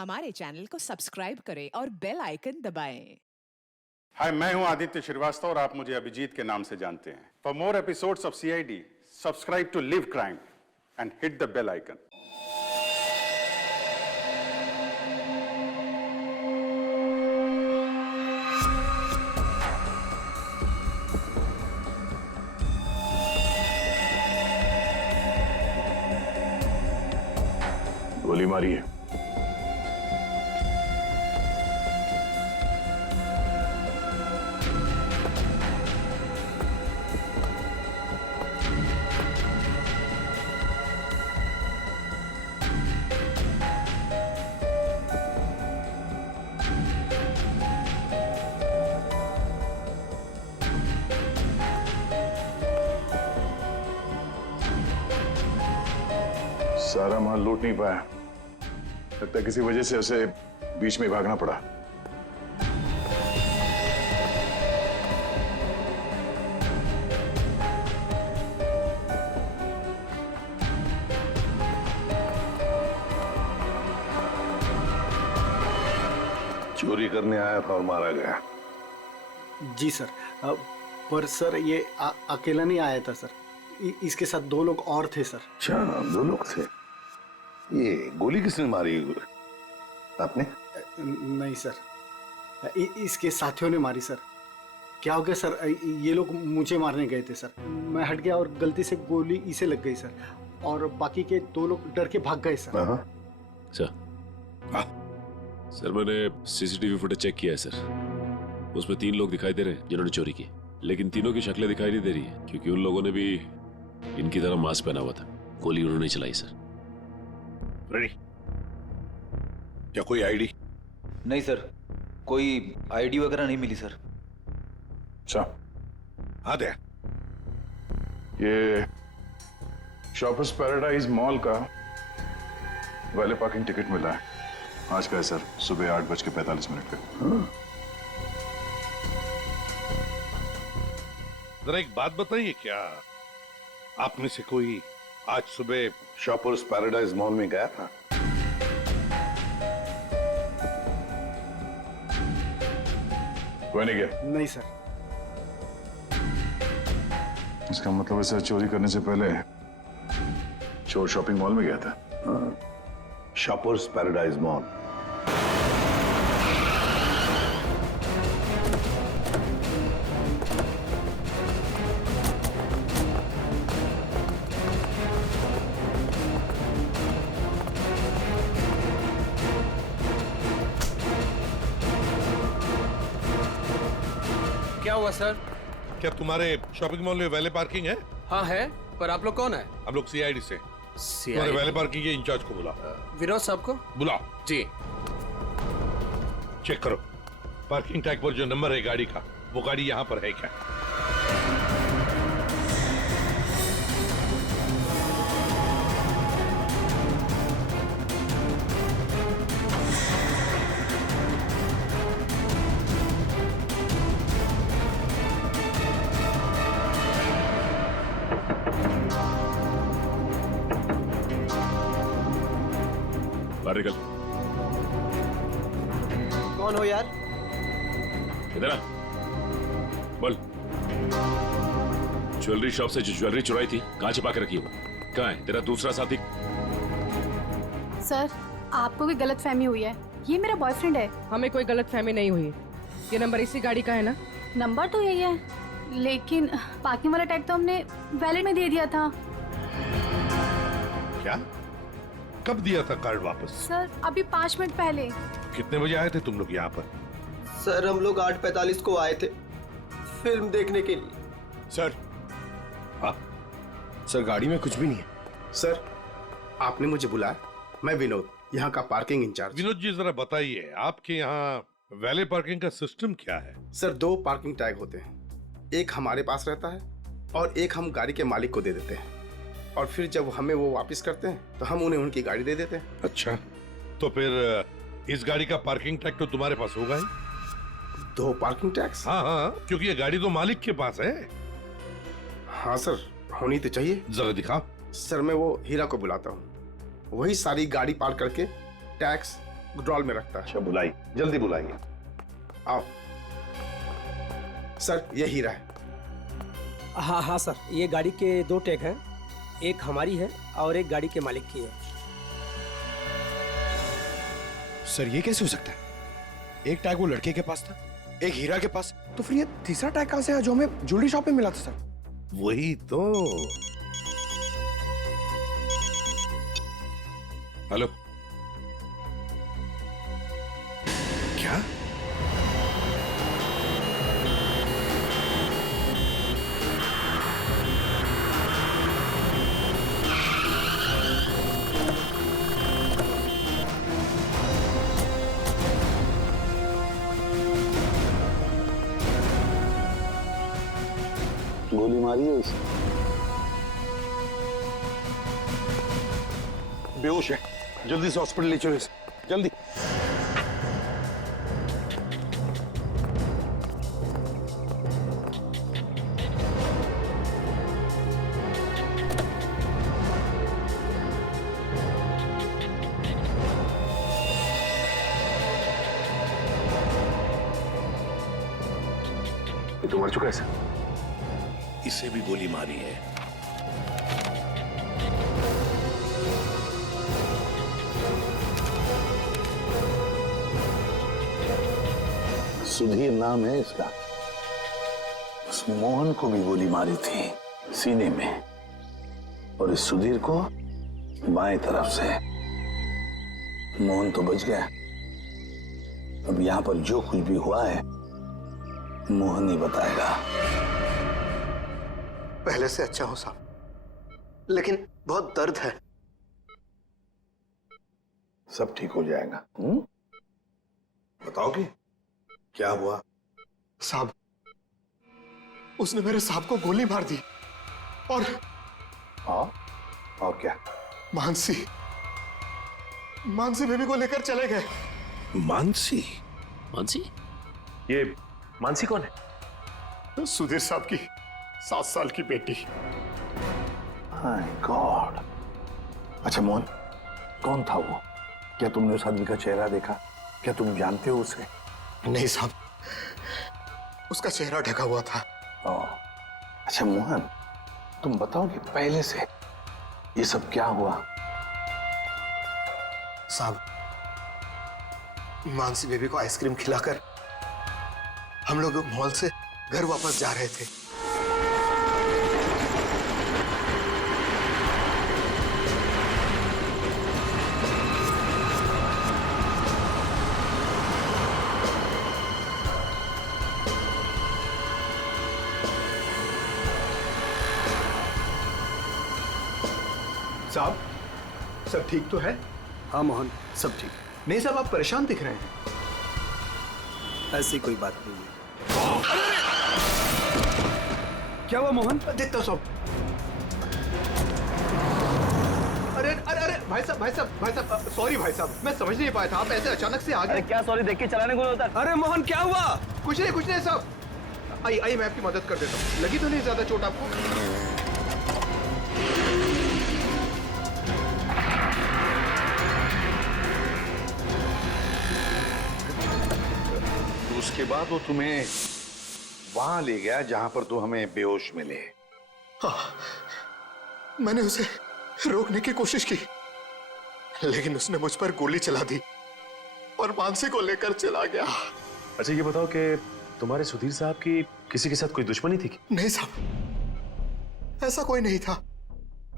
हमारे चैनल को सब्सक्राइब करें और बेल आइकन दबाएं। हाय, मैं हूं आदित्य श्रीवास्तव और आप मुझे अभिजीत के नाम से जानते हैं। For more episodes of CID, subscribe to Live Crime and hit the bell icon. गोली मारी है। सारा माल लूट नहीं पाया, लगता है किसी वजह से उसे बीच में भागना पड़ा। चोरी करने आया था और मारा गया। जी सर, पर सर ये अकेला नहीं आया था सर, इसके साथ दो लोग और थे सर। अच्छा, दो लोग थे। ये गोली किसने मारी? आपने? नहीं सर, इसके साथियों ने मारी सर। क्या हो गया सर, ये लोग मुझे मारने गए थे सर, मैं हट गया और गलती से गोली इसे लग गई सर, और बाकी के दो लोग डर के भाग गए सर। सर मैंने सीसीटीवी फुटेज चेक किया है सर, उसमें 3 लोग दिखाई दे रहे हैं जिन्होंने चोरी की, लेकिन तीनों की शक्लें दिखाई नहीं दे रही है क्योंकि उन लोगों ने भी इनकी तरह मास्क पहना हुआ था। गोली उन्होंने चलाई सर। रेडी? क्या कोई आईडी? नहीं सर, कोई आईडी वगैरह नहीं मिली सर। अच्छा, हाँ दे। ये शॉपर्स पैराडाइज मॉल का वैले पार्किंग टिकट मिला है आज का है सर, सुबह 8:45 का। जरा एक बात बताइए, क्या आप में से कोई आज सुबह शॉपर्स पैराडाइज मॉल में गया था? कोई नहीं गया? नहीं सर। इसका मतलब है सर, चोरी करने से पहले चोर शॉपिंग मॉल में गया था। Shoppers paradise mall. क्या हुआ सर? क्या तुम्हारे शॉपिंग मॉल में वैले पार्किंग है? हाँ है, पर आप लोग कौन है? हम लोग सीआईडी से। तुम्हारे वैले पार्किंग के इंचार्ज को बुलाओ। विनोद साहब को बुलाओ। जी। चेक करो पार्किंग टैग पर जो नंबर है गाड़ी का, वो गाड़ी यहाँ पर है क्या? निकल। कौन हो यार? इधर आ, बोल। ज्वेलरी शॉप से जो ज्वेलरी चुराई थी कहाँ छिपा के रखी हो? कहाँ है तेरा दूसरा साथी? सर, आपको कोई गलतफहमी हुई है, ये मेरा बॉयफ्रेंड है। हमें कोई गलतफहमी नहीं हुई। ये नंबर इसी गाड़ी का है ना? नंबर तो यही है, लेकिन पार्किंग वाला टैग तो हमने वैलेट में दे दिया था। क्या? कब दिया था कार्ड वापस? सर, अभी 5 मिनट पहले। कितने बजे आए थे तुम लोग यहाँ पर? सर, हम लोग 8:45 को आए थे फिल्म देखने के लिए। सर, हाँ सर गाड़ी में कुछ भी नहीं है। सर, आपने मुझे बुलाया, मैं विनोद, यहाँ का पार्किंग इंचार्ज। विनोद जी, जरा बताइए आपके यहाँ वैले पार्किंग का सिस्टम क्या है? सर, 2 पार्किंग टैग होते हैं, एक हमारे पास रहता है और एक हम गाड़ी के मालिक को दे देते हैं, और फिर जब हमें वो वापस करते हैं तो हम उन्हें उनकी गाड़ी दे देते हैं। अच्छा, तो फिर इस गाड़ी का पार्किंग टैग तो तुम्हारे पास होगा ही? 2 पार्किंग टैक्स? हाँ हाँ, क्योंकि ये गाड़ी तो मालिक के पास है। हाँ सर, होनी तो चाहिए। जरा दिखाओ। सर, मैं वो हीरा को बुलाता हूँ, वही सारी गाड़ी पार्क करके टैक्स ड्रॉल में रखता है। अच्छा बुलाई, जल्दी बुलाइए। आओ सर, ये हीरा है। हाँ हाँ सर, ये गाड़ी के 2 टैग हैं, एक हमारी है और एक गाड़ी के मालिक की है। सर ये कैसे हो सकता है? एक टैग वो लड़के के पास था, एक हीरा के पास, तो फिर ये तीसरा टैग कहां से आया जो हमें ज्वेलरी शॉप में मिला था सर? वही तो। हेलो, क्या? गोली मारी है इसे। बेहोश है, जल्दी से हॉस्पिटल ले चलो इसे, जल्दी। ये तो मर चुका है सर। इसे भी गोली मारी है। सुधीर नाम है इसका। उस मोहन को भी गोली मारी थी सीने में, और इस सुधीर को बाएं तरफ से। मोहन तो बच गया। अब यहां पर जो कुछ भी हुआ है मोहन ही बताएगा। पहले से अच्छा हूं साहब, लेकिन बहुत दर्द है। सब ठीक हो जाएगा। बताओगे क्या हुआ? साहब, उसने मेरे साहब को गोली मार दी और और क्या? मानसी बेबी को लेकर चले गए। मानसी? मानसी? ये मानसी कौन है? सुधीर साहब की 7 साल की बेटी। My God. अच्छा मोहन, कौन था वो? क्या तुमने उस आदमी का चेहरा देखा? क्या तुम जानते हो उसे? नहीं साहब, उसका चेहरा ढका हुआ था। अच्छा मोहन, तुम बताओ कि पहले से ये सब क्या हुआ? साहब, मानसी बेबी को आइसक्रीम खिलाकर हम लोग मॉल से घर वापस जा रहे थे। साहब, सब ठीक तो है? हाँ मोहन, सब ठीक। नहीं साहब, आप परेशान दिख रहे हैं। ऐसी कोई बात नहीं है। क्या हुआ मोहन? देखता साहब। अरे अरे अरे भाई साहब, सॉरी भाई साहब, मैं समझ नहीं पाया था, आप ऐसे अचानक से आ गए। क्या सॉरी, देख के चलाने को होता। अरे मोहन, क्या हुआ? कुछ नहीं साहब। आइए मैं आपकी मदद कर देता हूँ। लगी तो नहीं ज्यादा चोट आपको? उसके बाद वो तुम्हें वहां ले गया जहां पर तू हमें बेहोश मिले। हाँ, मैंने उसे रोकने की कोशिश की, लेकिन उसने मुझ पर गोली चला दी और मानसी को लेकर चला गया। अच्छा ये बताओ कि तुम्हारे सुधीर साहब की किसी के साथ कोई दुश्मनी थी? नहीं साहब, ऐसा कोई नहीं था।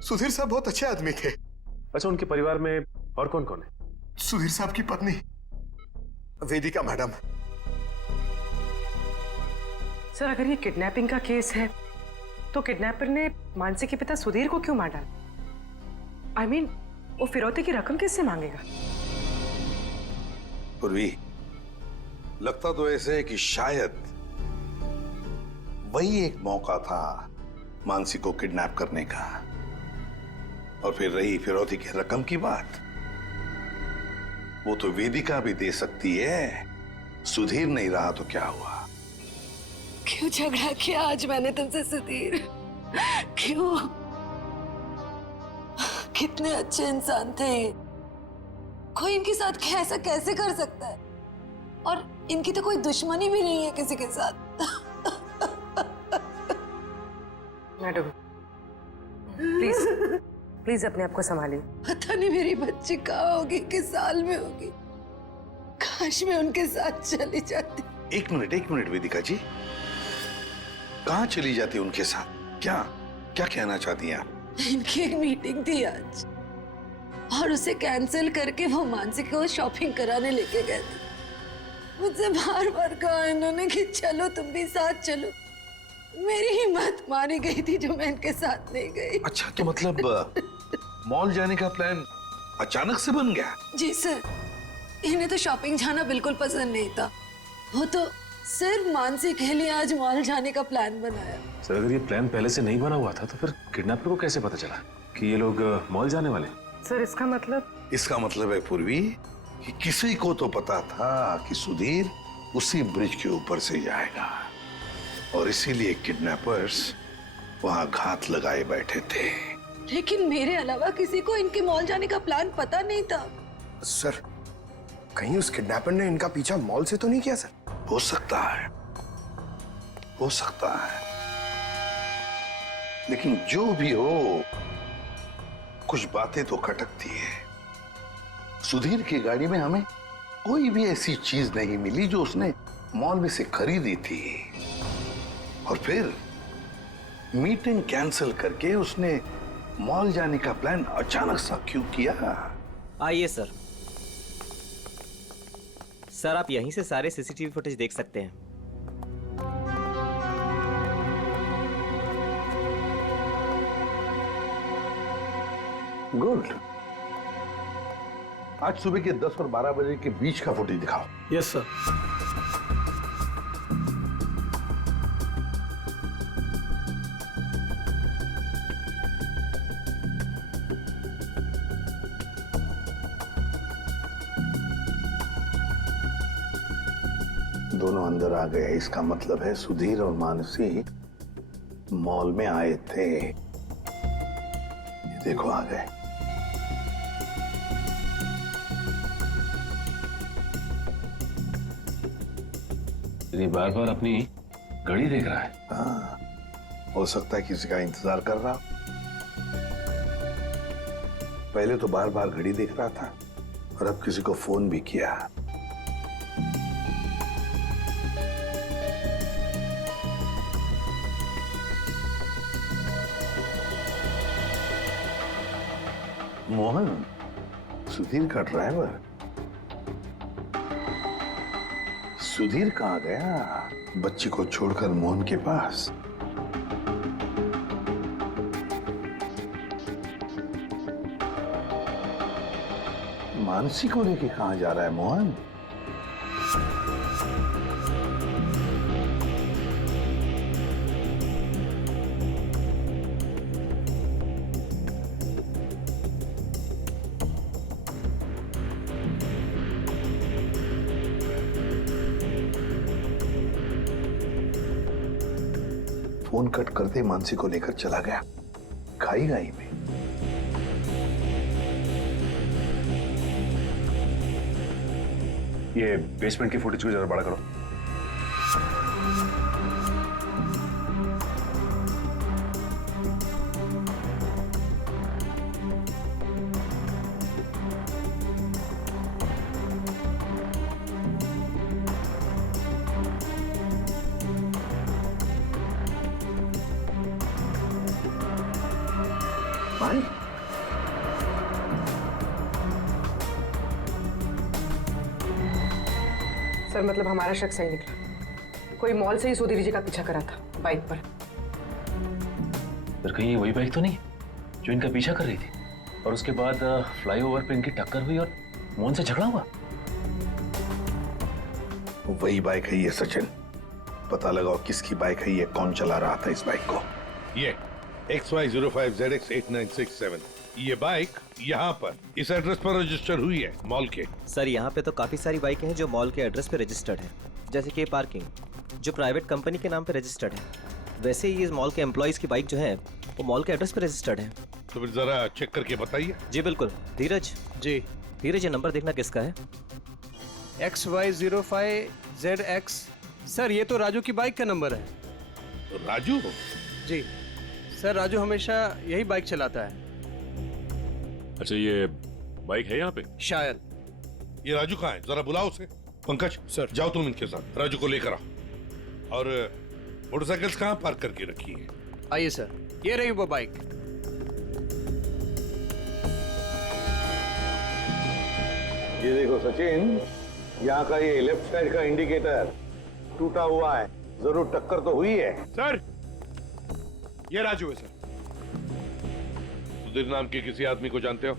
सुधीर साहब बहुत अच्छे आदमी थे। अच्छा, उनके परिवार में और कौन कौन है? सुधीर साहब की पत्नी वेदिका मैडम। सर, अगर ये किडनैपिंग का केस है तो किडनैपर ने मानसी के पिता सुधीर को क्यों मार डाला? I mean, वो फिरौती की रकम किससे मांगेगा? पूर्वी, लगता तो ऐसे है कि शायद वही एक मौका था मानसी को किडनैप करने का। और फिर रही फिरौती की रकम की बात, वो तो वेदिका भी दे सकती है। सुधीर नहीं रहा तो क्या हुआ? क्यों झगड़ा किया आज मैंने तुमसे सुधीर? क्यों? कितने अच्छे इंसान थे ये। कोई इनके साथ ऐसा कैसे कर सकता है? और इनकी तो कोई दुश्मनी भी नहीं है किसी के साथ। मैडम प्लीज प्लीज अपने आप को संभालिए। पता नहीं मेरी बच्ची कहाँ होगी, किस साल में होगी। काश मैं उनके साथ चली जाती। एक मिनट वेदिका जी, कहाँ चली जाती उनके साथ? क्या क्या कहना चाहती हैं आप? इनकी एक मीटिंग थी आज और उसे कैंसिल करके वो मानसी को शॉपिंग कराने लेके गए थे। मुझसे बार बार कहा इन्होंने कि चलो तुम भी साथ चलो। मेरी हिम्मत मारी गई थी जो मैं इनके साथ नहीं गई। अच्छा, तो मतलब मॉल जाने का प्लान अचानक से बन गया? जी सर, इन्हें तो शॉपिंग जाना बिल्कुल पसंद नहीं था। वो तो सिर्फ मानसी के लिए आज मॉल जाने का प्लान बनाया। सर अगर ये प्लान पहले से नहीं बना हुआ था तो फिर किडनैपर को कैसे पता चला कि ये लोग मॉल जाने वाले? सर इसका मतलब है पूर्वी कि किसी को तो पता था कि सुधीर उसी ब्रिज के ऊपर से जाएगा और इसीलिए किडनैपर्स वहां घात लगाए बैठे थे। लेकिन मेरे अलावा किसी को इनके मॉल जाने का प्लान पता नहीं था। सर कहीं उस किडनैपर ने इनका पीछा मॉल से तो नहीं किया? सर हो सकता है, लेकिन जो भी हो कुछ बातें तो खटकती है। सुधीर की गाड़ी में हमें कोई भी ऐसी चीज नहीं मिली जो उसने मॉल में से खरीदी थी, और फिर मीटिंग कैंसिल करके उसने मॉल जाने का प्लान अचानक सा क्यों किया? आइए सर। सर आप यहीं से सारे सीसीटीवी फुटेज देख सकते हैं। गुड। आज सुबह के 10 और 12 बजे के बीच का फुटेज दिखाओ। Yes sir. दोनों अंदर आ गए, इसका मतलब है सुधीर और मानसी मॉल में आए थे। ये देखो आ गए। ये बार बार अपनी घड़ी देख रहा है। हाँ, हो सकता है किसी का इंतजार कर रहा। पहले तो बार बार घड़ी देख रहा था और अब किसी को फोन भी किया। मोहन, सुधीर का ड्राइवर। सुधीर कहाँ गया? बच्ची को छोड़कर मोहन के पास। मानसी को लेके कहाँ जा रहा है मोहन? फोन कट करते मानसी को लेकर चला गया खाई गाई में। ये बेसमेंट की फुटेज को जरा बड़ा करो। सर मतलब हमारा शक सही निकला। कोई मॉल से ही सुधीर जी का पीछा करा था बाइक पर। फिर कहीं ये वही बाइक तो नहीं जो इनका पीछा कर रही थी और उसके बाद फ्लाईओवर पे इनकी टक्कर हुई और मोहन से झगड़ा हुआ? वही बाइक है ये सचिन। पता लगाओ किसकी बाइक है ये, कौन चला रहा था इस बाइक को। ये XY05ZX8967 ये बाइक यहाँ पर इस एड्रेस पर रजिस्टर हुई है मॉल के। सर यहाँ पे तो काफी सारी बाइकें हैं जो मॉल के एड्रेस पे रजिस्टर्ड है, जैसे कि पार्किंग जो प्राइवेट कंपनी के नाम पे रजिस्टर्ड है। वैसे ही इस मॉल के एम्प्लॉइज की बाइक जो है वो मॉल के एड्रेस पे रजिस्टर्ड है। तो फिर जरा चेक करके बताइए। जी बिल्कुल। धीरज जी धीरज, ये नंबर देखना किसका है? XY05ZX। सर ये तो राजू की बाइक का नंबर है। तो राजू? जी सर, राजू हमेशा यही बाइक चलाता है। अच्छा, ये बाइक है यहाँ पे? शायद। ये राजू कहाँ है? जरा बुलाओ उसे। पंकज सर, जाओ तुम इनके साथ, राजू को लेकर आओ। और मोटरसाइकिल्स कहाँ पार्क करके रखी है? आइए सर, ये रही वो बाइक। ये देखो सचिन, यहाँ का ये लेफ्ट साइड का इंडिकेटर टूटा हुआ है, जरूर टक्कर तो हुई है। सर, ये राजू है सर। सुधीर नाम के किसी आदमी को जानते हो?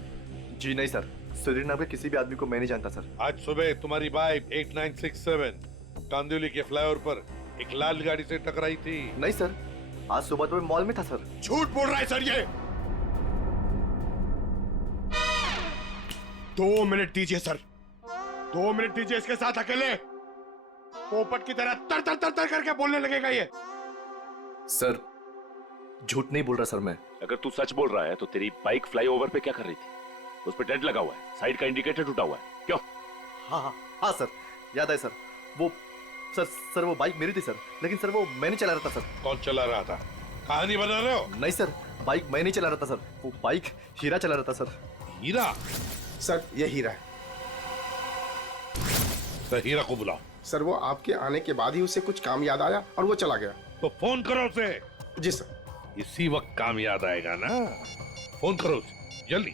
जी नहीं सर, सुधीर नाम के किसी भी आदमी को मैं नहीं जानता सर। आज सुबह तुम्हारी बाइक 8967 कांदिवली के फ्लाईओवर पर एक लाल गाड़ी से टकराई थी। नहीं सर, आज सुबह तो मैं मॉल में था सर। झूठ बोल रहा है सर ये। 2 मिनट दीजिए सर, 2 मिनट दीजिए, इसके साथ अकेले पोपट की तरह तर तर तर तर करके बोलने लगेगा ये। सर झूठ नहीं बोल रहा सर मैं। अगर तू सच बोल रहा है तो तेरी बाइक फ्लाईओवर पे क्या कर रही थी? उस पे डेंट लगा हुआ है, साइड का इंडिकेटर टूटा हुआ है, क्यों? हाँ सर, याद है सर। सर वो बाइक मेरी थी सर, लेकिन सर वो मैं नहीं चला रहा था सर। कौन चला रहा था? कहानी बना रहे हो? नहीं सर, बाइक मैं नहीं चला रहा था सर, वो बाइक हीरा चला रहा था सर। हीरा? सर ये हीरा है। सर हीरा को बुलाओ। सर वो आपके आने के बाद ही उसे कुछ काम याद आया और वो चला गया। तो फोन करो उसे। जी सर। इसी वक्त काम याद आएगा ना, फोन करो उसे जल्दी।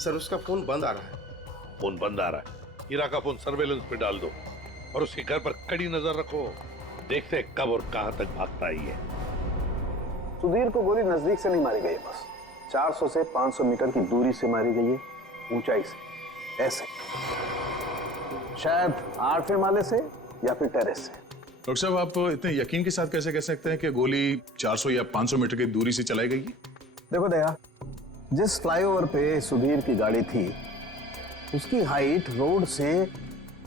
सर उसका फोन बंद आ रहा है। फोन बंद आ रहा है? हीरा का फोन सर्वेलेंस पे डाल दो और उसके घर पर कड़ी नजर रखो, देखते कब और कहां तक भागता ही है। सुधीर को गोली नजदीक से नहीं मारी गई है, बस 400 से 500 मीटर की दूरी से मारी गई है, ऊंचाई से, ऐसे शायद 8वें माले से या फिर टेरेस से। डॉक्टर साहब, आप इतने यकीन के साथ कैसे कह सकते हैं कि गोली 400 या 500 मीटर की दूरी से चलाई गई? देखो दया, जिस फ्लाईओवर पे सुधीर की गाड़ी थी उसकी हाइट रोड से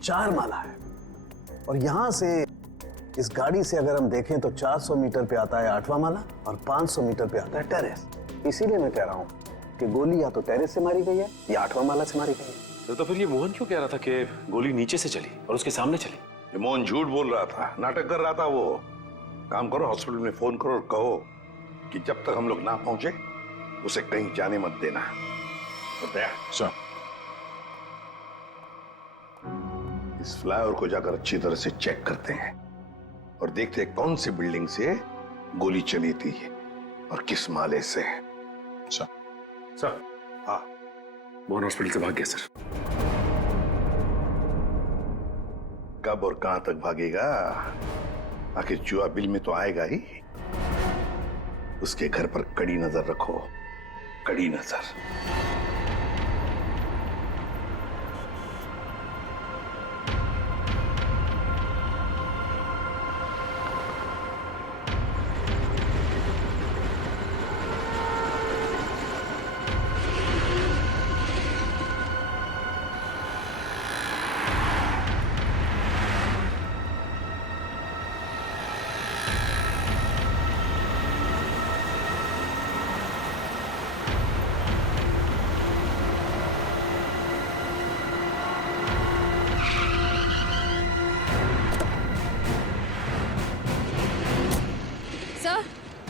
4 माला है, और यहां से इस गाड़ी से अगर हम देखें तो 400 मीटर पे आता है 8वां माला और 500 मीटर पे आता है टेरेस। इसीलिए मैं कह रहा हूं कि गोली या तो टेरेस से मारी गई है या 8वां माला से मारी गई है। तो फिर ये मोहन क्यों कह रहा था कि गोली नीचे से चली और उसके सामने चली? ये मोहन झूठ बोल रहा था, नाटक कर रहा था वो। काम करो, हॉस्पिटल में फोन करो और कहो कि जब तक हम लोग ना पहुंचे उसे कहीं जाने मत देना। सर, इस फ्लाईओवर को जाकर अच्छी तरह से चेक करते हैं और देखते हैं कौन सी बिल्डिंग से गोली चली थी और किस माले से। सर, हाँ, मोहन हॉस्पिटल से भाग गया सर। कब और कहां तक भागेगा? आखिर जुआ बिल में तो आएगा ही। उसके घर पर कड़ी नजर रखो, कड़ी नजर।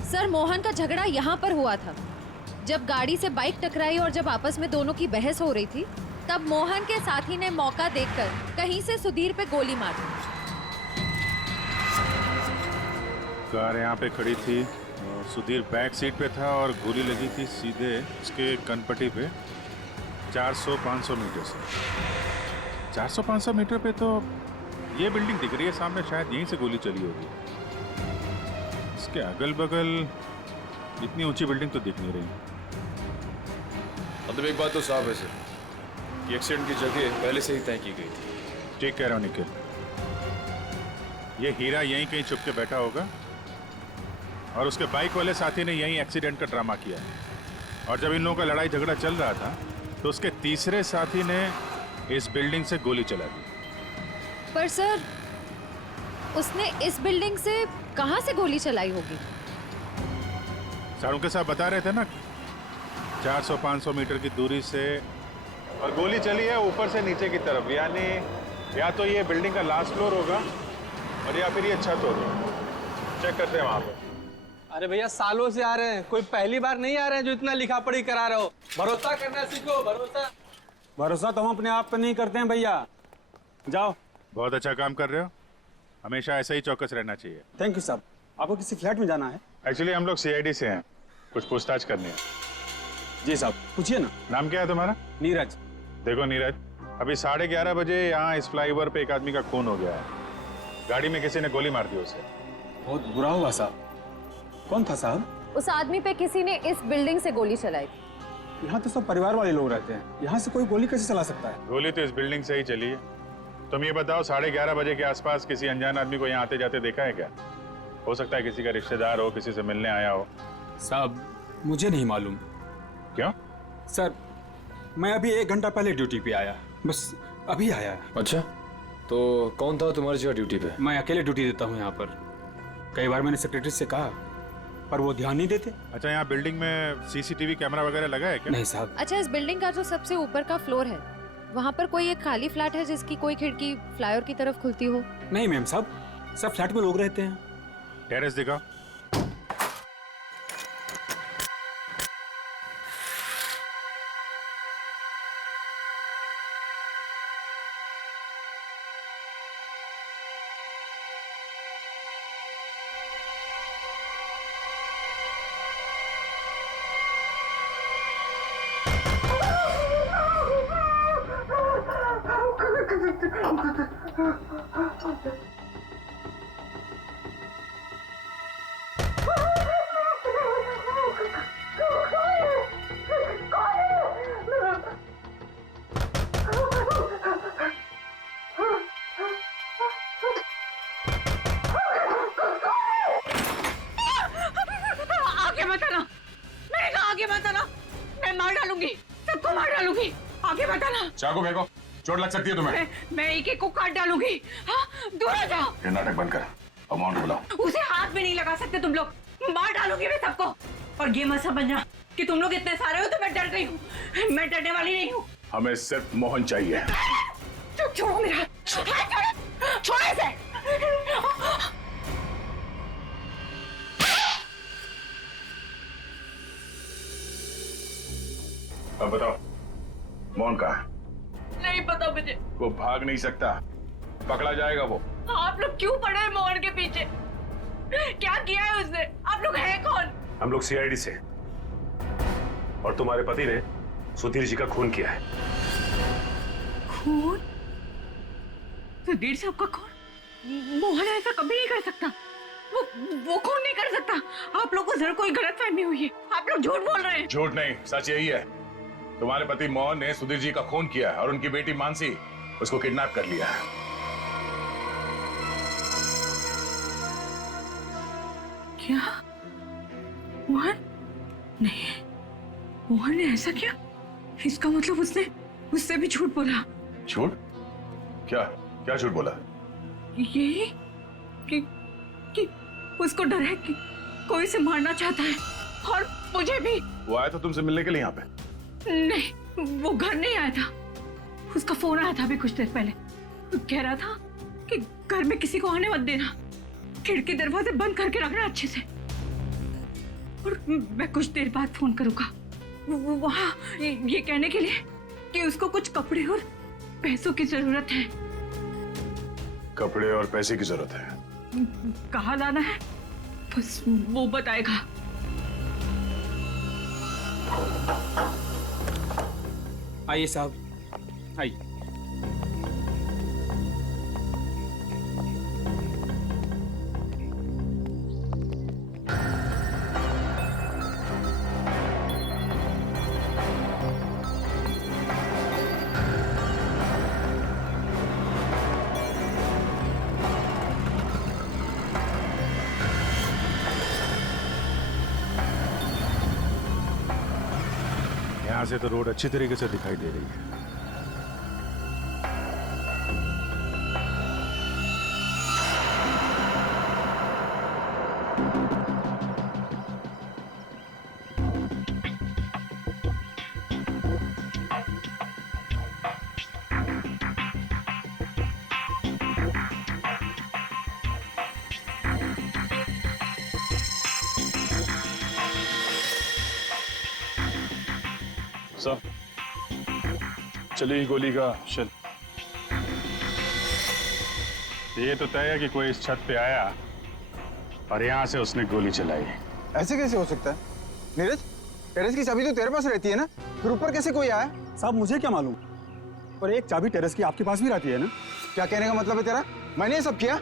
सर मोहन का झगड़ा यहाँ पर हुआ था। जब गाड़ी से बाइक टकराई और जब आपस में दोनों की बहस हो रही थी, तब मोहन के साथी ने मौका देखकर कहीं से सुधीर पे गोली मार दी। कार यहाँ पे खड़ी थी, सुधीर बैक सीट पे था और गोली लगी थी सीधे उसके कनपट्टी पे 400-500 मीटर से। 400-500 मीटर पे तो ये बिल्डिंग दिख रही है सामने, शायद यहीं से गोली चली होगी। इसके अगल बगल इतनी ऊंची बिल्डिंग तो दिख नहीं रही। मतलब एक बात तो साफ है सर, ये एक्सीडेंट की जगह पहले से ही तय की गई थी। ठीक कह रहा हूँ निखिल, ये हीरा यहीं कहीं छुप के बैठा होगा और उसके बाइक वाले साथी ने यहीं एक्सीडेंट का ड्रामा किया है। और जब इन लोगों का लड़ाई झगड़ा चल रहा था तो उसके तीसरे साथी ने इस बिल्डिंग से गोली चला दी। पर सर, उसने इस बिल्डिंग से कहां से गोली चलाई होगी? साड़ू के साथ बता रहे थे ना 400-500 मीटर की दूरी से और गोली चली है ऊपर से नीचे की तरफ, यानी या तो ये बिल्डिंग का लास्ट फ्लोर होगा और या फिर ये छत होगी। चेक करते हैं वहां पर। अरे भैया सालों से आ रहे हैं, कोई पहली बार नहीं आ रहे हैं जो इतना लिखा पढ़ी करा रहे हो। भरोसा करना सीखो, भरोसा। भरोसा तो हम अपने आप पे नहीं करते हैं भैया। जाओ। बहुत अच्छा काम कर रहे हो, हमेशा ऐसा ही चौकस रहना चाहिए। थैंक यू साहब। आपको किसी फ्लैट में जाना है? एक्चुअली हम लोग सीआईडी से हैं, कुछ पूछताछ करनी है। जी साहब, पूछिए ना। नाम क्या है तुम्हारा? नीरज। देखो नीरज, अभी 11:30 बजे यहाँ इस फ्लाईओवर पे एक आदमी का खून हो गया है। गाड़ी में किसी ने गोली मार दी उसे। बहुत बुरा हुआ साहब। कौन था साहब? उस आदमी पे किसी ने इस बिल्डिंग से गोली चलाई। यहाँ तो सब परिवार वाले लोग रहते हैं, यहाँ से कोई गोली कैसे चला सकता है? गोली तो इस बिल्डिंग से ही चली है। तुम ये बताओ 11:30 बजे के आसपास किसी अनजान आदमी को यहाँ आते जाते देखा है क्या? हो सकता है किसी का रिश्तेदार हो, किसी से मिलने आया हो। साहब मुझे नहीं मालूम। क्यों? सर मैं अभी 1 घंटा पहले ड्यूटी पे आया, बस अभी आया। अच्छा, तो कौन था तुम्हारी जगह ड्यूटी पे? मैं अकेले ड्यूटी देता हूँ यहाँ पर। कई बार मैंने सेक्रेटरी से कहा पर वो ध्यान नहीं देते। अच्छा, यहाँ बिल्डिंग में सीसीटीवी कैमरा वगैरह लगा है क्या? नहीं साहब। अच्छा, इस बिल्डिंग का जो सबसे ऊपर का फ्लोर है वहाँ पर कोई एक खाली फ्लैट है जिसकी कोई खिड़की फ्लाईओवर की तरफ खुलती हो? नहीं मैम साहब, सब फ्लैट में लोग रहते हैं। टेरेस दिखाओ। चाकू फेंको, चोट लग सकती है तुम्हें। मैं एक को काट डालूंगी। हाँ, दूर हो जाओ। ये नाटक बंद कर, अमाउंट बुलाओ। उसे हाथ भी नहीं लगा सकते तुम लोग, मार डालूंगी मैं सबको। और ये मत समझना कि तुम लोग इतने सारे हो तो मैं डर गई हूँ। मैं डरने वाली नहीं हूँ। हमें सिर्फ मोहन चाहिए। छोड़ो मेरा हाथ, छोड़ो इसे। अब बताओ मोहन कहाँ है? नहीं पता मुझे। वो भाग नहीं सकता, पकड़ा जाएगा वो। आप लोग क्यों पड़े हैं मोहन के पीछे? क्या किया है उसने? आप लोग हैं कौन? हम लोग सीआईडी से, और तुम्हारे पति ने सुधीर जी का खून किया है। खून? सुधीर साहब का खून? मोहन ऐसा कभी नहीं कर सकता। वो खून नहीं कर सकता। आप लोगों को जरूर कोई गलतफहमी हुई है। आप लोग झूठ बोल रहे हैं। झूठ नहीं, सच यही है। तुम्हारे पति मोहन ने सुधीर जी का खून किया है और उनकी बेटी मानसी उसको किडनैप कर लिया है। क्या? मोहन? नहीं, मोहन ने ऐसा किया? इसका मतलब उससे भी झूठ बोला। झूठ? क्या क्या झूठ बोला? यही कि उसको डर है कि कोई से मारना चाहता है, और मुझे भी। वो आया था तुमसे मिलने के लिए यहाँ पे? नहीं, वो घर नहीं आया था। उसका फोन आया था अभी कुछ देर पहले। कह रहा था कि घर में किसी को आने मत देना, खिड़की दरवाजे बंद करके रखना अच्छे से, और मैं कुछ देर बाद फोन करूंगा वहाँ ये कहने के लिए कि उसको कुछ कपड़े और पैसों की जरूरत है। कपड़े और पैसे की जरूरत है? कहाँ जाना है बस वो बताएगा। आइए साहब, आइए। यहाँ से तो रोड अच्छी तरीके से दिखाई दे रही है। सर चली गोली का शेल। ये तो तय है कि कोई इस छत पे आया और यहाँ से उसने गोली चलाई। ऐसे कैसे हो सकता है? नीरज, टेरेस की चाबी तो तेरे पास रहती है ना, फिर ऊपर कैसे कोई आया? साहब मुझे क्या मालूम, पर एक चाबी टेरेस की आपके पास भी रहती है ना। क्या कहने का मतलब है तेरा? मैंने ये सब किया?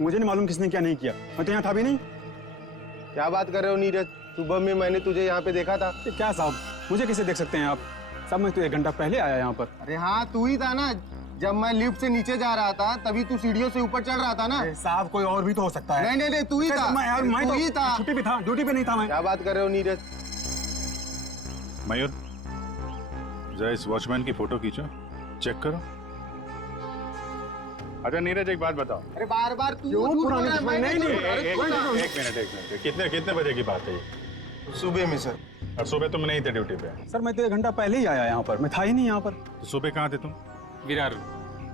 मुझे नहीं मालूम किसने क्या नहीं किया, मैं तो यहाँ था भी नहीं। क्या बात कर रहे हो नीरज? सुबह में मैंने तुझे यहाँ पे देखा था। क्या साहब, मुझे कैसे देख सकते हैं आप? साहब मैं तो 1 घंटा पहले आया यहाँ पर। अरे हाँ, तू ही था ना। जब मैं लिफ्ट से नीचे जा रहा था तभी तू सीढ़ियों से ऊपर चढ़ रहा था ना। साहब कोई और भी तो हो सकता है। नहीं, तू ही था। मैं तू ही था। छुट्टी पे था, ड्यूटी पे नहीं था मैं। क्या बात कर रहे हो नीरज? मयूर, जरा इस वॉचमैन की फोटो खींचो, चेक करो। अच्छा नीरज, एक बात बताओ। अरे बार बार तू नहीं, एक मिनट। कितने बजे की बात है ये? सुबह में सर। और सुबह तुम नहीं थे ड्यूटी पे? सर मैं तो 1 घंटा पहले ही आया यहाँ पर, मैं था ही नहीं यहाँ पर। तो सुबह कहाँ थे तुम? विरार।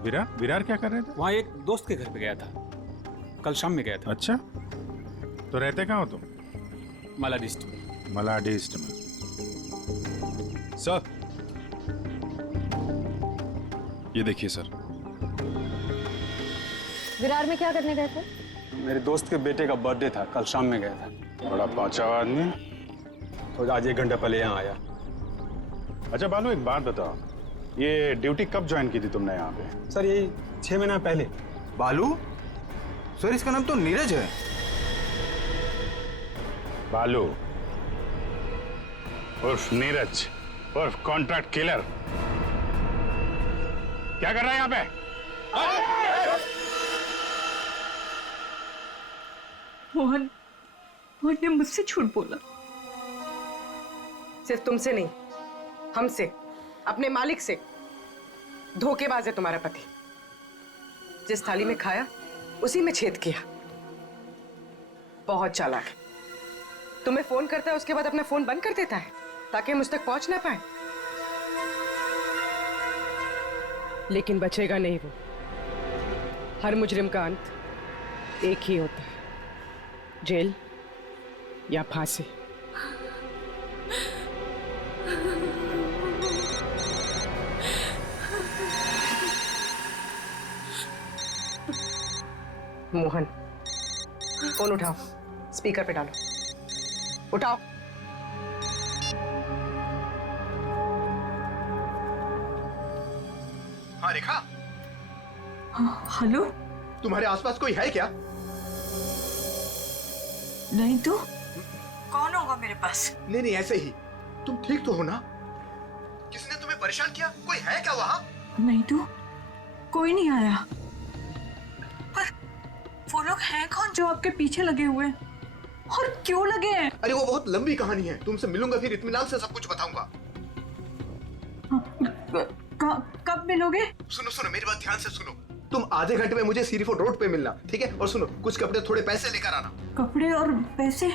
विरार क्या कर रहे थे? वहाँ एक दोस्त के घर पे गया था, कल शाम में गया था। अच्छा, तो रहते कहाँ हो तुम? मलाडिस्ट में। मलाडिस्ट में। सर ये देखिए सर। विरार में क्या करने गए थे? मेरे दोस्त के बेटे का बर्थडे था, कल शाम में गया था। बड़ा पहुंचा हुआ आदमी, तो आज 1 घंटा पहले यहाँ आया। अच्छा बालू, एक बात बताओ, ये ड्यूटी कब ज्वाइन की थी तुमने यहाँ पे? सर ये 6 महीना पहले। बालू? सर इसका नाम तो नीरज है। बालू उर्फ नीरज उर्फ कॉन्ट्रैक्ट किलर, क्या कर रहा है यहाँ पे? मोहन ने मुझसे झूठ बोला। सिर्फ तुमसे नहीं, हमसे, अपने मालिक से। धोखेबाज है तुम्हारा पति। जिस थाली में खाया उसी में छेद किया। बहुत चालाक है। तुम्हें फोन करता है, उसके बाद अपना फोन बंद कर देता है ताकि मुझ तक पहुंच ना पाए। लेकिन बचेगा नहीं वो। हर मुजरिम का अंत एक ही होता है, जेल या फांसी। मोहन, फोन उठाओ, स्पीकर पे डालो। उठाओ। हाँ रेखा। हेलो, तुम्हारे आसपास कोई है क्या? नहीं तो कौन होगा मेरे पास? नहीं ऐसे ही। तुम ठीक तो हो ना? किसने तुम्हें परेशान किया? कोई है क्या वहाँ? नहीं तो कोई नहीं आया। पर वो लोग हैं कौन जो आपके पीछे लगे हुए हैं? और क्यों लगे हैं? अरे वो बहुत लंबी कहानी है, तुमसे मिलूंगा फिर इत्मीनान से सब कुछ बताऊंगा। कब मिलोगे? सुनो मेरी बात ध्यान से सुनो। तुम आधे घंटे में मुझे सीरीफोर्ड रोड पे मिलना, ठीक है? और सुनो, कुछ कपड़े थोड़े पैसे लेकर आना। कपड़े और पैसे?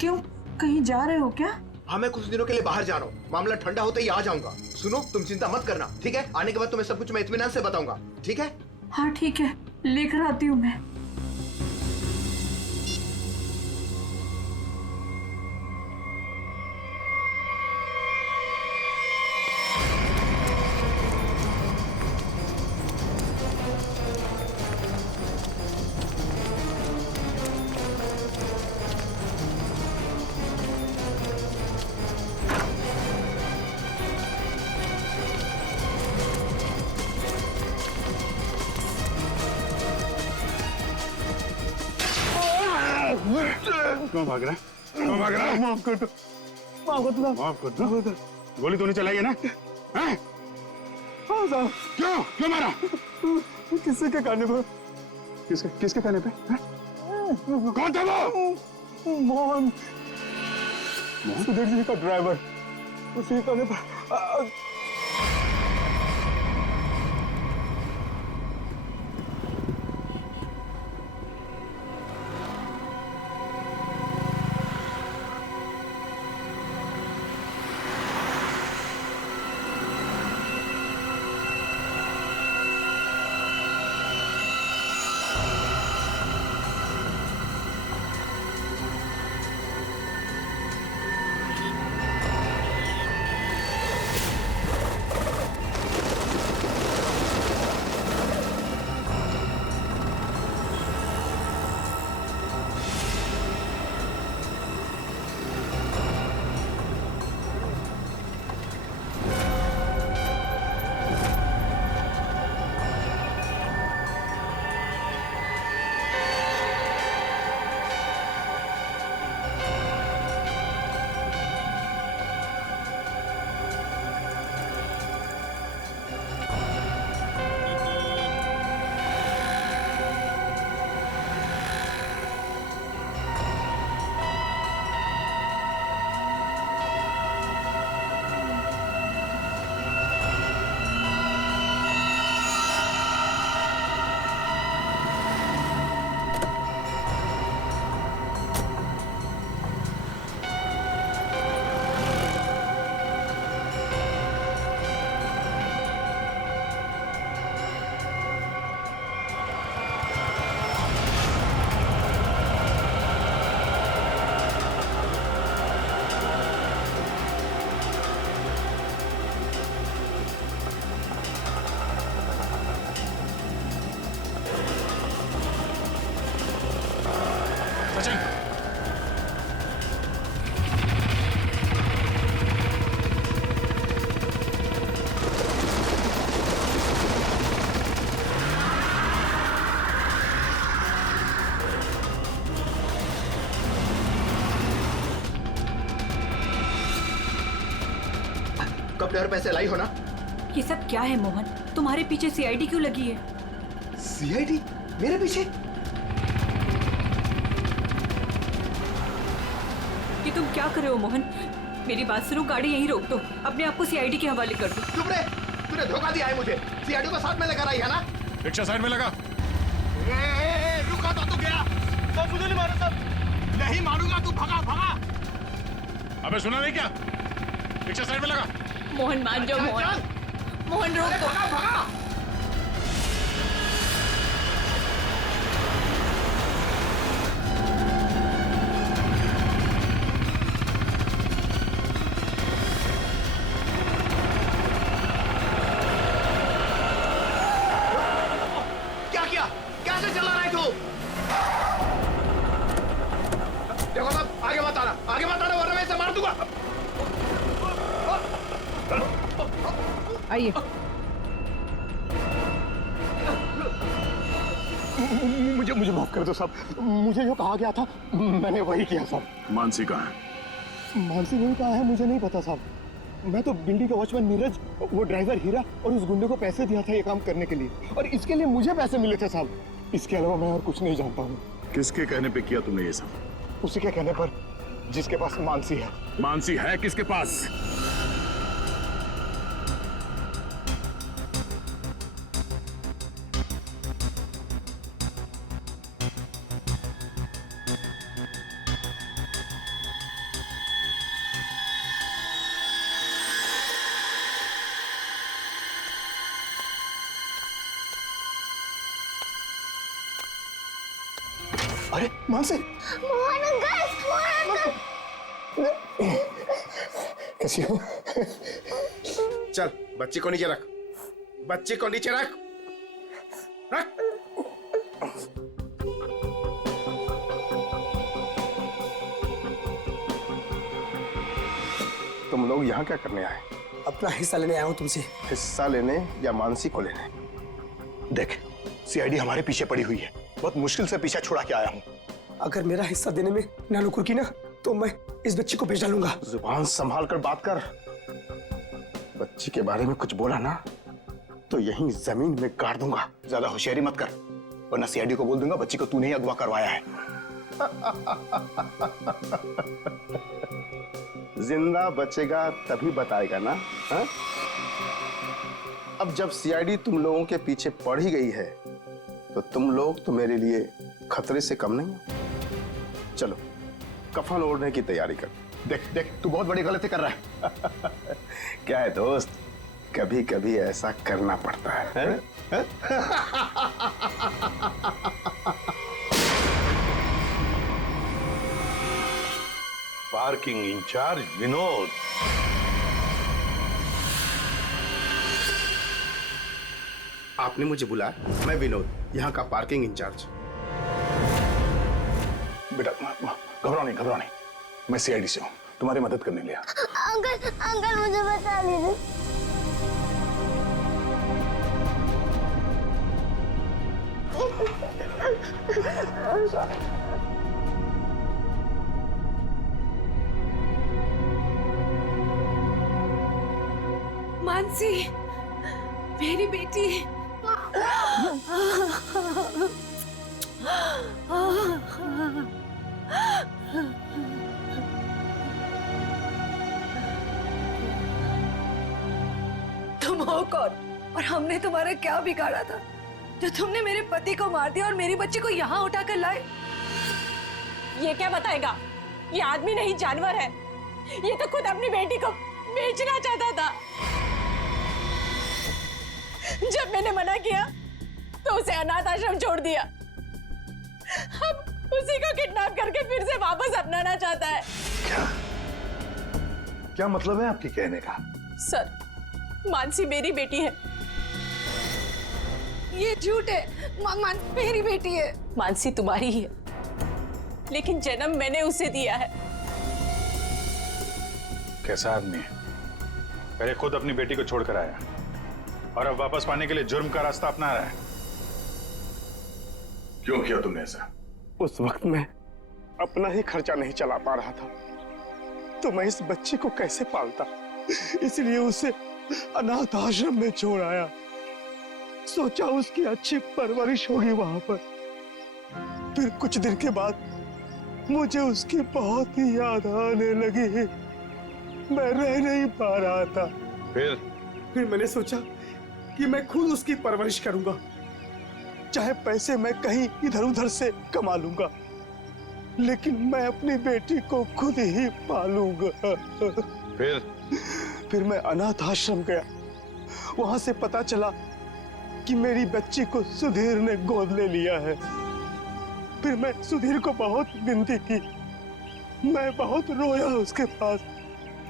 क्यों, कहीं जा रहे हो क्या? हाँ मैं कुछ दिनों के लिए बाहर जा रहा हूँ, मामला ठंडा होते ही आ जाऊंगा। सुनो, तुम चिंता मत करना, ठीक है? आने के बाद तुम्हें सब कुछ मैं इत्मीनान से बताऊंगा, ठीक है? हाँ ठीक है, लेकर आती हूँ मैं। क्यों भाग रहा है? क्यों भाग रहा है? माफ कर दो, माफ कर दो, माफ कर दो। गोली तूने चलाई है ना? हैं? हाँ साहब। क्यों मारा? किसके कहने पर? किसके कहने पे? कौन था वो? मोहन, सुधीर जी का ड्राइवर, उसी कहने पर। कपड़े और पैसे लाई हो ना? ये सब क्या है मोहन? तुम्हारे पीछे सीआईडी क्यों लगी है? सीआईडी मेरे पीछे? ये तुम क्या कर रहे हो मोहन? मेरी बात सुनो, गाड़ी यहीं रोक दो, अपने आप को सीआईडी के हवाले कर दो। चुप रहे, तूने धोखा दिया है मुझे। सीआईडी को साथ में लेकर आई है ना? रिक्शा साइड में लगा। रुका तो तू गया। सब मुझे नहीं मारो, सब नहीं मारूंगा, तू भगा भगा। अबे सुना नहीं क्या? रिक्शा साइड में लगा। मोहन मान जाओ मोहन, मोहन रोक दो। भगा भगा। क्या किया? कैसे चला रहा है तू? देखो साहब, आगे मत आना वरना मैं इसे मार दूंगा। आइए। मुझे माफ कर दो साहब, मुझे जो कहा गया था मैंने वही किया साहब। मानसी कहाँ है? मानसी नहीं कहा है, मुझे नहीं पता साहब। मैं तो बिल्डिंग का वॉचमैन नीरज, वो ड्राइवर हीरा और उस गुंडे को पैसे दिया था ये काम करने के लिए, और इसके लिए मुझे पैसे मिले थे साहब। इसके अलावा मैं और कुछ नहीं जानता हूँ। किसके कहने पे किया तुमने ये सब? उसी के कहने पर, जिसके पास मानसी है। मानसी है किसके पास? अरे मानसी! मोहन अंकल! कैसी हो? चल बच्चे को नीचे रख, बच्चे को नीचे रख, रख। तुम लोग यहाँ क्या करने आए? अपना हिस्सा लेने आया हूँ तुमसे। हिस्सा लेने या मानसी को लेने? देख, सीआईडी हमारे पीछे पड़ी हुई है, बहुत मुश्किल से पीछा छुड़ा के आया हूँ। अगर मेरा हिस्सा देने में ना नुकुर की ना, तो मैं इस बच्ची को बेच डालूंगा। जुबान संभाल कर बात कर। बच्ची के बारे में कुछ बोला ना तो यहीं जमीन में गाड़ दूंगा। ज्यादा होशियारी मत कर, वरना सीआईडी को बोल दूंगा बच्ची को तूने ही अगवा करवाया है। जिंदा बचेगा तभी बताएगा ना? हा? अब जब सीआईडी तुम लोगों के पीछे पड़ ही गई है तो तुम लोग तो मेरे लिए खतरे से कम नहीं हो। चलो कफन ओढ़ने की तैयारी कर। देख देख, तू बहुत बड़ी गलती कर रहा है। क्या है दोस्त, कभी कभी ऐसा करना पड़ता है? Parking incharge Vinod. आपने मुझे बुलाया? मैं विनोद, यहाँ का पार्किंग इंचार्ज। बेटा घबराओ नहीं, मैं सीआईडी से हूँ, तुम्हारी मदद करने लिया। अंकल मुझे बचा लीजिए। मानसी, मेरी बेटी। तुम हो कौन और हमने तुम्हारा क्या बिगाड़ा था जो तुमने मेरे पति को मार दिया और मेरी बच्ची को यहाँ उठा कर लाए? ये क्या बताएगा? ये आदमी नहीं जानवर है। ये तो खुद अपनी बेटी को बेचना चाहता था। जब मैंने मना किया तो उसे अनाथ आश्रम छोड़ दिया। अब उसी को किडनैप करके फिर से वापस अपनाना चाहता है। क्या मतलब है आपके कहने का? सर, मानसी मेरी बेटी है। ये झूठ है। मानसी मेरी बेटी है। मानसी तुम्हारी ही है, लेकिन जन्म मैंने उसे दिया है। कैसा आदमी है? पहले खुद अपनी बेटी को छोड़कर आया और अब वापस पाने के लिए जुर्म का रास्ता अपना रहा है। क्यों किया तुमने ऐसा? उस वक्त मैं अपना ही खर्चा नहीं चला पा रहा था तो मैं इस बच्ची को कैसे पालता? इसलिए उसे अनाथ आश्रम में छोड़ आया। सोचा उसकी अच्छी परवरिश होगी वहां पर। फिर कुछ दिन के बाद मुझे उसकी बहुत ही याद आने लगी। मैं रह नहीं पा रहा था। फिर मैंने सोचा कि मैं खुद उसकी परवरिश करूंगा, चाहे पैसे मैं कहीं इधर उधर से कमा लूंगा, लेकिन मैं अपनी बेटी को खुद ही पालूंगा। फिर मैं अनाथ आश्रम गया। वहां से पता चला कि मेरी बच्ची को सुधीर ने गोद ले लिया है। फिर मैं सुधीर को बहुत विनती की, मैं बहुत रोया उसके पास,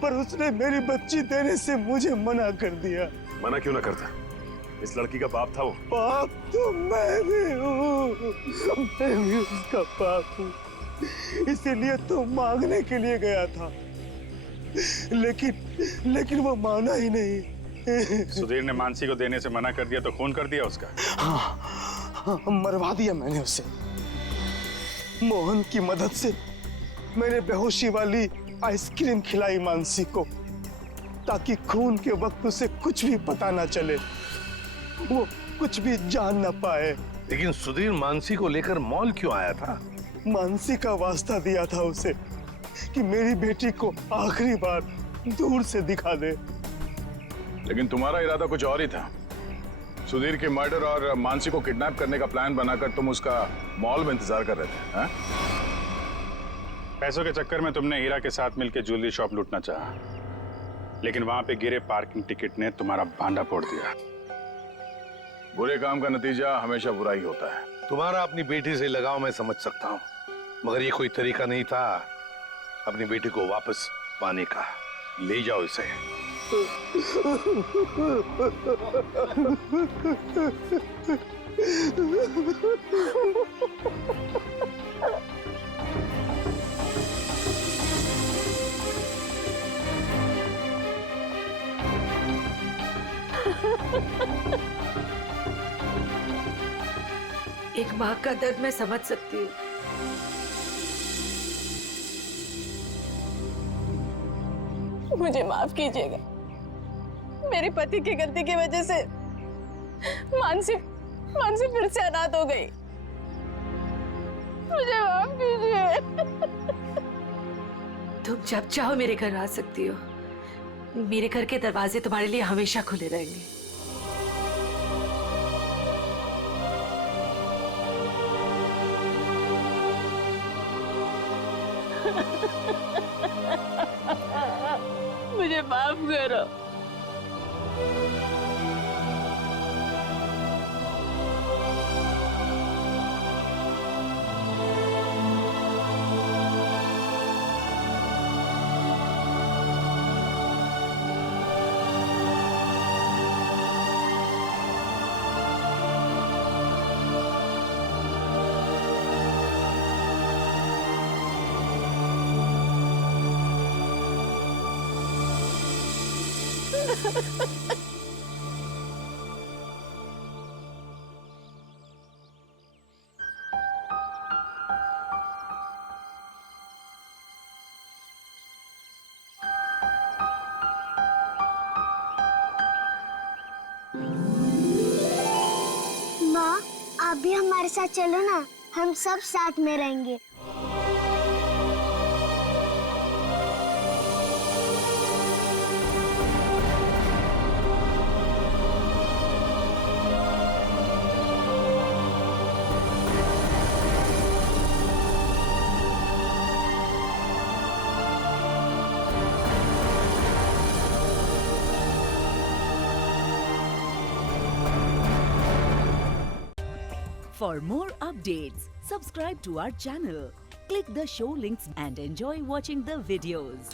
पर उसने मेरी बच्ची देने से मुझे मना कर दिया। मना क्यों ना करता? इस लड़की का बाप था वो। बाप तो मैं भी हूँ, मैं भी उसका बाप हूँ, इसीलिए तो मांगने के लिए गया था, लेकिन वो माना ही नहीं। सुधीर ने मानसी को देने से मना कर दिया तो खून कर दिया उसका? हाँ, मरवा दिया मैंने उसे। मोहन की मदद से मैंने बेहोशी वाली आइसक्रीम खिलाई मानसी को, ताकि खून के वक्त उसे कुछ भी पता ना चले, वो कुछ भी जान ना पाए। लेकिन सुधीर मानसी को लेकर मॉल क्यों आया था? मानसी का वास्ता दिया था उसे कि मेरी बेटी को आखिरी बार दूर से दिखा दे। लेकिन तुम्हारा इरादा कुछ और ही था। सुधीर के मर्डर और मानसी को किडनैप करने का प्लान बनाकर तुम उसका मॉल में इंतजार कर रहे थे, हाँ? पैसों के चक्कर में तुमने हीरा के साथ मिलकर ज्वेलरी शॉप लूटना चाहा, लेकिन वहां पे गिरे पार्किंग टिकट ने तुम्हारा भांडा फोड़ दिया। बुरे काम का नतीजा हमेशा बुरा ही होता है। तुम्हारा अपनी बेटी से लगाव मैं समझ सकता हूँ, मगर ये कोई तरीका नहीं था अपनी बेटी को वापस पाने का। ले जाओ इसे। एक माँ का दर्द मैं समझ सकती हूँ। मुझे माफ कीजिएगा, मेरे पति की गलती की वजह से मानसी फिर से अनाथ हो गई। मुझे माफ कीजिए। तुम जब चाहो मेरे घर आ सकती हो। मेरे घर के दरवाजे तुम्हारे लिए हमेशा खुले रहेंगे। मुझे माफ करो। माँ, आप भी हमारे साथ चलो ना, हम सब साथ में रहेंगे। For more updates, subscribe to our channel, click the show links and enjoy watching the videos.